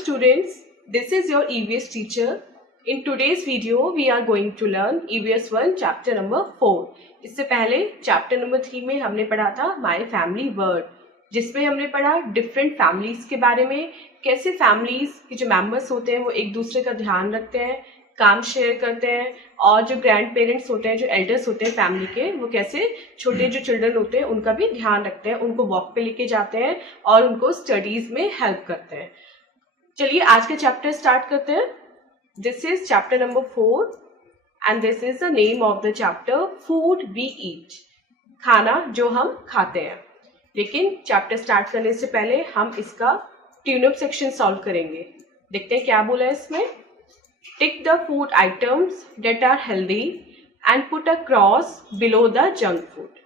students, this is your EVS teacher. In today's video, we are going to learn EVS 1 chapter number 4. इससे पहले chapter number 3 में हमने पढ़ा था My Family Word, जिसमें हमने पढ़ा डिफरेंट फैमिलीज के बारे में, कैसे फैमिलीज के जो मेंबर्स होते हैं वो एक दूसरे का ध्यान रखते हैं, काम शेयर करते हैं, और जो ग्रैंड पेरेंट्स होते हैं, जो एल्डर्स होते हैं फैमिली के, वो कैसे छोटे जो चिल्ड्रन होते हैं उनका भी ध्यान रखते हैं, उनको वॉक पे लेके जाते हैं और उनको स्टडीज में हेल्प करते हैं। चलिए आज का चैप्टर स्टार्ट करते हैं। This is chapter number 4 and this is the name of the chapter, food we eat, खाना जो हम खाते हैं। लेकिन चैप्टर स्टार्ट करने से पहले हम इसका ट्यून अप सेक्शन सॉल्व करेंगे। देखते हैं क्या बोला है इसमें। Tick the food items that are healthy and put a cross below the junk food.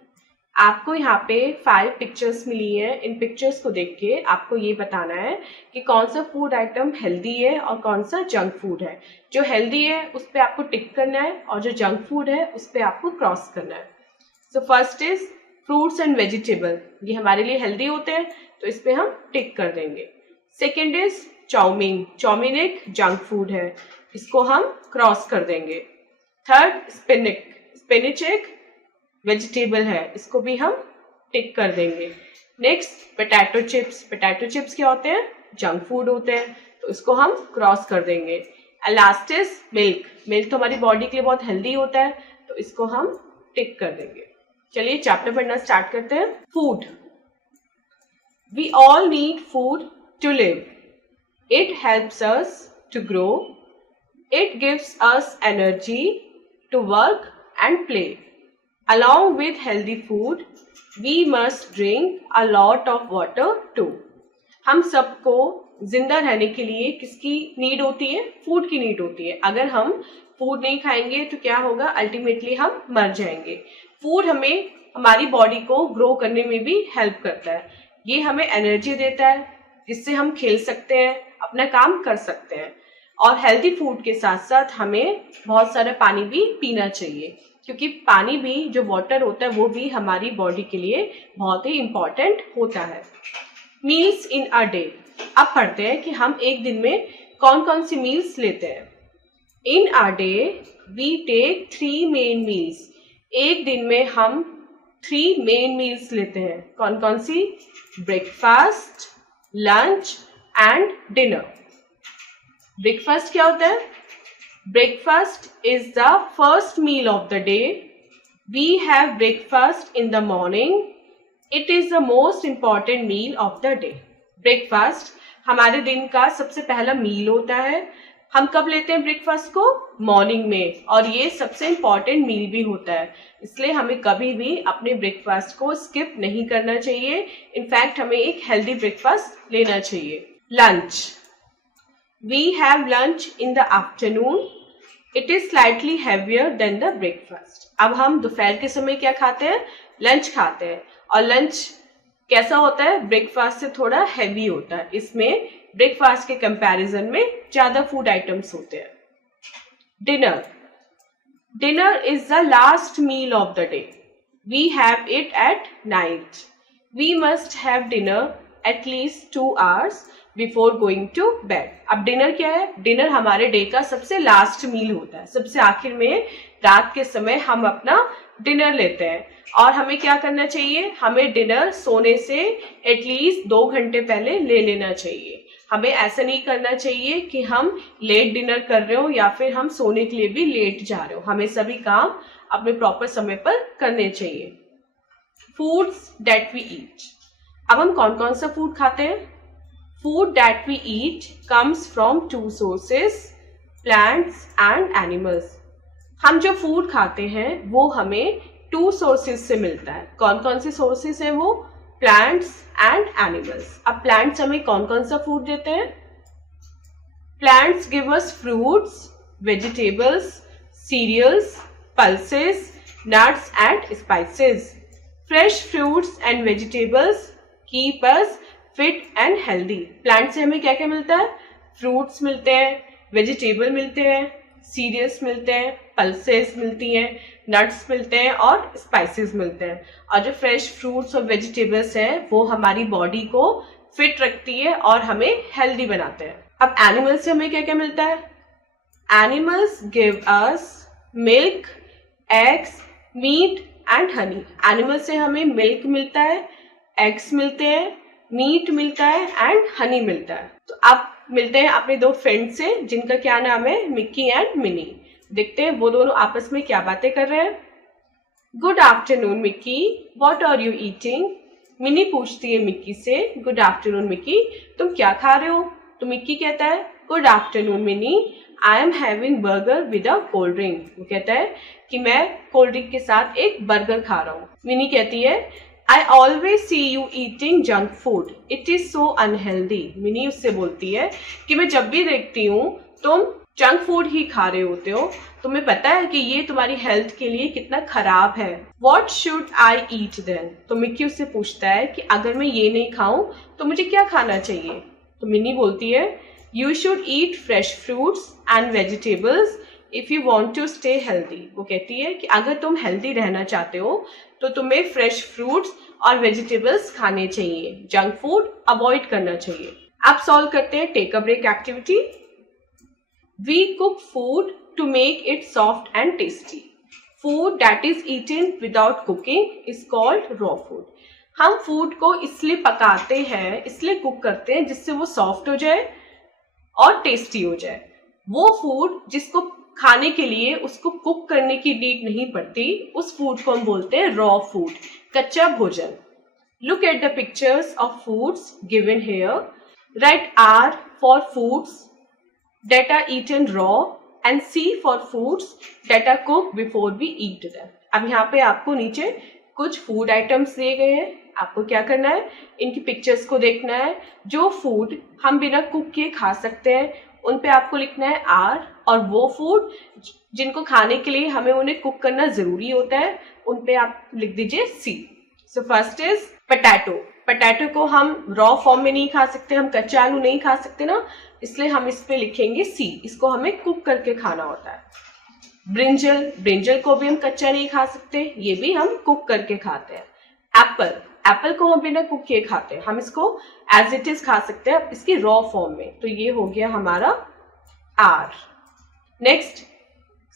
आपको यहाँ पे 5 पिक्चर्स मिली है। इन पिक्चर्स को देख के आपको ये बताना है कि कौन सा फूड आइटम हेल्दी है और कौन सा जंक फूड है। जो हेल्दी है उस पर आपको टिक करना है और जो जंक फूड है उस पर आपको क्रॉस करना है। So first is fruits and vegetable, ये हमारे लिए हेल्दी होते हैं तो इस पे हम टिक कर देंगे। सेकेंड इज चाउमीन, चाउमीन एक जंक फूड है, इसको हम क्रॉस कर देंगे। थर्ड स्पिनिच, स्पिनिच एक वेजिटेबल है, इसको भी हम टिक कर देंगे। Next potato chips, potato chips क्या होते हैं? जंक फूड होते हैं, तो इसको हम क्रॉस कर देंगे। लास्ट इज मिल्क, मिल्क तो हमारी बॉडी के लिए बहुत हेल्दी होता है तो इसको हम टिक कर देंगे। चलिए चैप्टर पढ़ना स्टार्ट करते हैं। Food, we all need food to live, it helps us to grow, it gives us energy to work and play. Along with healthy food, we must drink a lot of water too. हम सबको जिंदा रहने के लिए किसकी need होती है? Food की नीड होती है। अगर हम फूड नहीं खाएंगे तो क्या होगा? अल्टीमेटली हम मर जाएंगे। फूड हमें हमारी बॉडी को ग्रो करने में भी हेल्प करता है। ये हमें एनर्जी देता है जिससे हम खेल सकते हैं, अपना काम कर सकते हैं। और हेल्दी फूड के साथ साथ हमें बहुत सारा पानी भी पीना चाहिए, क्योंकि पानी भी, जो वाटर होता है, वो भी हमारी बॉडी के लिए बहुत ही इम्पोर्टेंट होता है। मील्स इन अ डे, अब पढ़ते हैं कि हम एक दिन में कौन कौन सी मील्स लेते हैं। In a day we take 3 main meals, एक दिन में हम 3 मेन मील्स लेते हैं। कौन कौन सी? Breakfast, lunch and dinner. Breakfast क्या होता है? Breakfast is the first meal of the day. We have breakfast in the morning. It is the most important meal of the day. Breakfast हमारे दिन का सबसे पहला मील होता है। हम कब लेते हैं ब्रेकफास्ट को? मॉर्निंग में, और ये सबसे इम्पॉर्टेंट मील भी होता है। इसलिए हमें कभी भी अपने ब्रेकफास्ट को स्किप नहीं करना चाहिए। इनफैक्ट हमें एक हेल्दी ब्रेकफास्ट लेना चाहिए। Lunch, we have lunch in the afternoon. It is slightly heavier than the breakfast. अब हम दोपहर के समय क्या खाते हैं? लंच खाते हैं। और लंच कैसा होता है? ब्रेकफास्ट से थोड़ा हैवी होता है। इसमें ब्रेकफास्ट के कंपैरिजन में ज्यादा फूड आइटम्स होते हैं। Dinner, dinner is the last meal of the day. We have it at night. We must have dinner at least 2 hours before going to bed. अब डिनर क्या है? डिनर हमारे day का सबसे लास्ट मील होता है। सबसे आखिर में रात के समय हम अपना डिनर लेते हैं। और हमें क्या करना चाहिए? हमें डिनर सोने से एटलीस्ट 2 घंटे पहले ले लेना चाहिए। हमें ऐसा नहीं करना चाहिए कि हम लेट डिनर कर रहे हो या फिर हम सोने के लिए भी लेट जा रहे हो। हमें सभी काम अपने प्रॉपर समय पर करने चाहिए। फूड्स दैट वी ईट, अब हम कौन कौन सा फूड खाते हैं? Food that we eat comes from 2 sources, plants and animals. हम जो फूड खाते हैं वो हमें 2 sources से मिलता है। कौन कौन से sources हैं वो? Plants and animals. अब plants हमें कौन कौन सा फूड देते हैं? Plants give us fruits, vegetables, cereals, pulses, nuts and spices. Fresh fruits and vegetables keep us fit and healthy. Plant से हमें क्या क्या मिलता है? फ्रूट्स मिलते हैं, वेजिटेबल मिलते हैं, सीरियल्स मिलते हैं, पल्सेस मिलती हैं, नट्स मिलते हैं और स्पाइसेस मिलते हैं। और जो फ्रेश फ्रूट्स और वेजिटेबल्स हैं वो हमारी बॉडी को फिट रखती है और हमें हेल्दी बनाते हैं। अब एनिमल से हमें क्या क्या मिलता है? Animals give us milk, eggs, meat and honey. Animal से हमें मिल्क मिलता है, एग्स मिलते हैं, मीट मिलता है एंड हनी मिलता है। तो अब मिलते हैं अपने दो फ्रेंड से जिनका क्या नाम है, मिक्की एंड मिनी। देखते हैं वो दोनों आपस में क्या बातें कर रहे हैं। Good afternoon Mickey, what are you eating? Minnie पूछती है मिक्की से, गुड आफ्टरनून मिक्की, तुम क्या खा रहे हो? तो मिक्की कहता है, good afternoon mini, I am having burger with a cold drink. वो कहता है कि मैं कोल्ड ड्रिंक के साथ एक बर्गर खा रहा हूँ। मिनी कहती है, I always see you eating junk food, it is so unhealthy. Mini उससे बोलती है कि मैं जब भी देखती हूँ तुम जंक फूड ही खा रहे होते हो, तुम्हें पता है कि ये तुम्हारी हेल्थ के लिए कितना खराब है। What should I eat then? तो मिक्की उससे पूछता है कि अगर मैं ये नहीं खाऊं तो मुझे क्या खाना चाहिए? तो मिनी बोलती है, You should eat fresh fruits and vegetables if you want to stay healthy. वो कहती है कि अगर तुम हेल्दी रहना चाहते हो तो तुम्हें फ्रेश फ्रूट्स और वेजिटेबल्स खाने चाहिए, जंक फूड अवॉइड करना चाहिए। आप सॉल्व करते हैं take a break activity. We cook food to make it soft and tasty. Food that is eaten without cooking is called raw food. हम फूड को इसलिए पकाते हैं, इसलिए कुक करते हैं जिससे वो सॉफ्ट हो जाए और टेस्टी हो जाए। वो फूड जिसको खाने के लिए उसको कुक करने की नीड नहीं पड़ती, उस फूड को हम बोलते हैं रॉ फूड, कच्चा भोजन। Look at the pictures of foods given here. Write R for foods that are eaten raw and C for foods that are cooked before we eat them. अब यहाँ पे आपको नीचे कुछ फूड आइटम्स दिए गए हैं, आपको क्या करना है, इनकी पिक्चर्स को देखना है। जो फूड हम बिना कुक किए खा सकते हैं उन पे आपको लिखना है R, और वो फूड जिनको खाने के लिए हमें उन्हें कुक करना जरूरी होता है उन पे आप लिख दीजिए C. So first is potato. Potato को हम रॉ फॉर्म में नहीं खा सकते, हम कच्चा आलू नहीं खा सकते ना, इसलिए हम इस पे लिखेंगे सी, इसको हमें कुक करके खाना होता है। ब्रिंजल, ब्रिंजल को भी हम कच्चा नहीं खा सकते, ये भी हम कुक करके खाते हैं। एप्पल, एप्पल को हम बिना कुक किए खाते हैं, हम इसको एज इट इज खा सकते हैं इसकी रॉ फॉर्म में, तो ये हो गया हमारा R. Next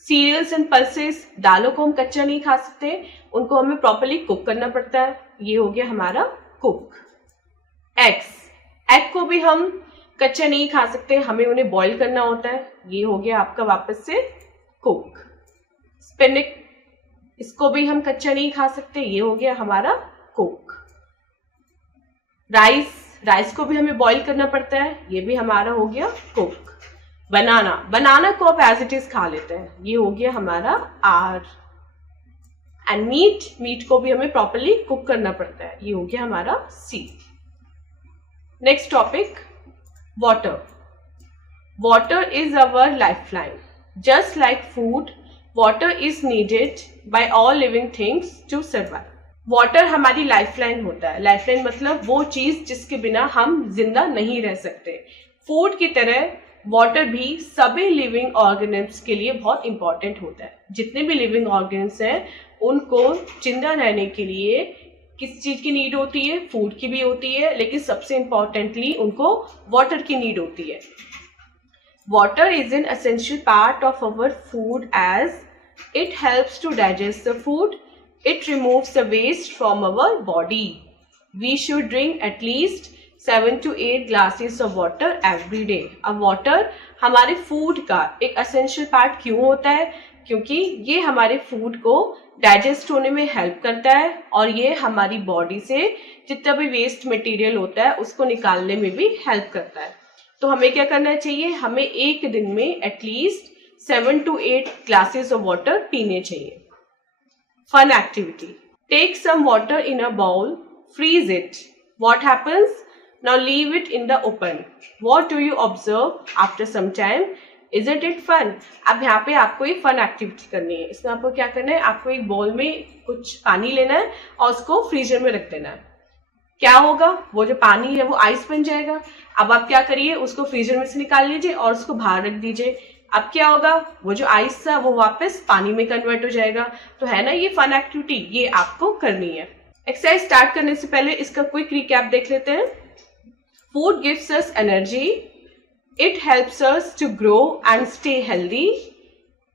cereals and pulses, दालों को हम कच्चा नहीं खा सकते, उनको हमें प्रॉपर्ली कुक करना पड़ता है, ये हो गया हमारा कुक। एग्स, एग को भी हम कच्चा नहीं खा सकते, हमें उन्हें बॉईल करना होता है, ये हो गया आपका वापस से कुक। स्पिनच, इसको भी हम कच्चा नहीं खा सकते, ये हो गया हमारा कुक। राइस, राइस को भी हमें बॉईल करना पड़ता है, ये भी हमारा हो गया कुक। बनाना, बनाना को आप एज इट इज खा लेते हैं, ये हो गया हमारा आर। एंड मीट, मीट को भी हमें प्रॉपर्ली कुक करना पड़ता है, ये हो गया हमारा C. Next topic, water. Water is our lifeline. Just like food, water is needed by all living things to survive. Water हमारी लाइफलाइन होता है। लाइफलाइन मतलब वो चीज जिसके बिना हम जिंदा नहीं रह सकते। फूड की तरह वाटर भी सभी लिविंग ऑर्गेनिम्स के लिए बहुत इंपॉर्टेंट होता है। जितने भी लिविंग ऑर्गेनिम्स हैं उनको जिंदा रहने के लिए किस चीज की नीड होती है, फूड की भी होती है, लेकिन सबसे इंपॉर्टेंटली उनको वाटर की नीड होती है। Water is an essential part of our food as it helps to digest the food, it removes the waste from our body. We should drink at least 7 to 8 glasses of water every day. अब water हमारे food का एक essential part क्यों होता है? क्योंकि ये हमारे फूड को डाइजेस्ट होने में हेल्प करता है और ये हमारी बॉडी से जितना भी वेस्ट मटेरियल होता है उसको निकालने में भी हेल्प करता है। तो हमें क्या करना चाहिए, हमें एक दिन में at least 7 to 8 glasses of water पीने चाहिए। Fun activity, take some water in a bowl, freeze it, what happens, now leave it in the open, what do you observe after some time, Isn't it fun? अब यहाँ पे आपको एक fun activity करनी है। इसमें आपको क्या करना है, आपको एक बाउल में कुछ पानी लेना है और उसको फ्रीजर में रख देना है। क्या होगा, वो जो पानी है वो आइस बन जाएगा। अब आप क्या करिए, उसको फ्रीजर में से निकाल लीजिए और उसको बाहर रख दीजिए। अब क्या होगा, वो जो आइस था वो वापस पानी में कन्वर्ट हो जाएगा। तो है ना ये फन एक्टिविटी, ये आपको करनी है। एक्सरसाइज स्टार्ट करने से पहले इसका क्विक रिकैप देख लेते हैं। Food gives us energy, It helps us to grow and stay healthy.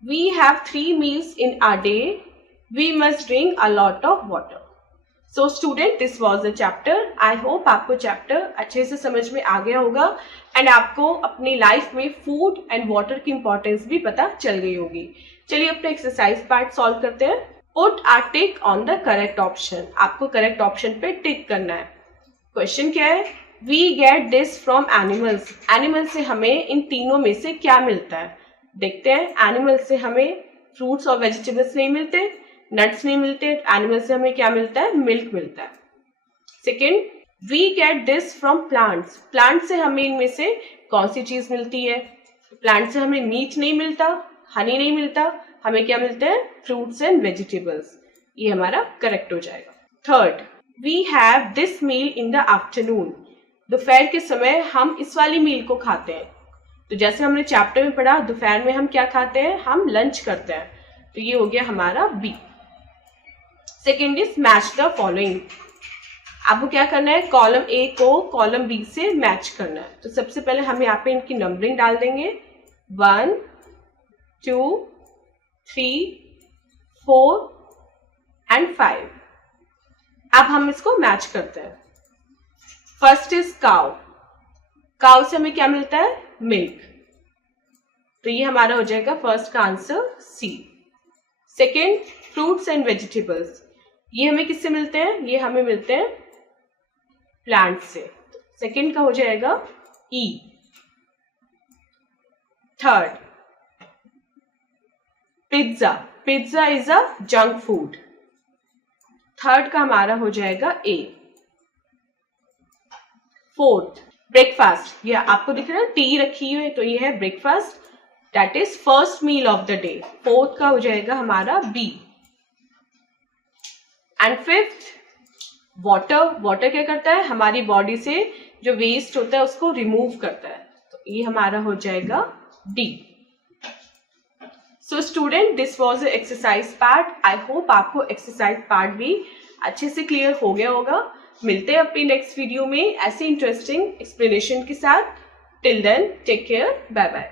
We have 3 meals in a day. We must drink a lot of water. So student, this was the chapter. I hope आपको chapter अच्छे से समझ में आ गया होगा and आपको अपनी life में फूड एंड वाटर की इंपॉर्टेंस भी पता चल गई होगी. चलिए अपने एक्सरसाइज पार्ट सॉल्व करते हैं. Put a tick on the correct option. आपको करेक्ट ऑप्शन पे टिक करना है. क्वेश्चन क्या है? We get this from animals. Animal से हमें इन तीनों में से क्या मिलता है? देखते हैं. एनिमल से हमें फ्रूट्स और वेजिटेबल्स नहीं मिलते, नट्स नहीं मिलते. एनिमल से हमें क्या मिलता है? मिल्क मिलता है. Second, we get this from plants. Plant से हमें इनमें से कौन सी चीज मिलती है? प्लांट से हमें मीट नहीं मिलता, हनी नहीं मिलता, हमें क्या मिलते हैं? Fruits and vegetables. ये हमारा करेक्ट हो जाएगा. Third, we have this meal in the afternoon. दोपहर के समय हम इस वाली मील को खाते हैं. तो जैसे हमने चैप्टर में पढ़ा, दोपहर में हम क्या खाते हैं? हम लंच करते हैं. तो ये हो गया हमारा B. Second is match the following. आपको क्या करना है? कॉलम ए को कॉलम बी से मैच करना है. तो सबसे पहले हम यहाँ पे इनकी नंबरिंग डाल देंगे. 1 2 3 4 एंड 5. अब हम इसको मैच करते हैं. First is cow. काउ से हमें क्या मिलता है? मिल्क. तो ये हमारा हो जाएगा फर्स्ट का answer C. Second, fruits and vegetables. ये हमें किससे मिलते हैं? ये हमें मिलते हैं प्लांट से. सेकेंड का हो जाएगा E. Third, pizza. Pizza is a junk food. Third का हमारा हो जाएगा ए. Fourth, breakfast. ये आपको दिख रहा है टी रखी हुई है, तो ये है breakfast. That is first meal of the day. Fourth का हो जाएगा हमारा B. And fifth, water. Water क्या करता है? हमारी बॉडी से जो वेस्ट होता है उसको रिमूव करता है. तो ये हमारा हो जाएगा D. So student, this was exercise part. I hope आपको एक्सरसाइज पार्ट भी अच्छे से क्लियर हो गया होगा. मिलते हैं अपनी नेक्स्ट वीडियो में ऐसे इंटरेस्टिंग एक्सप्लेनेशन के साथ. Till then, take care, bye bye.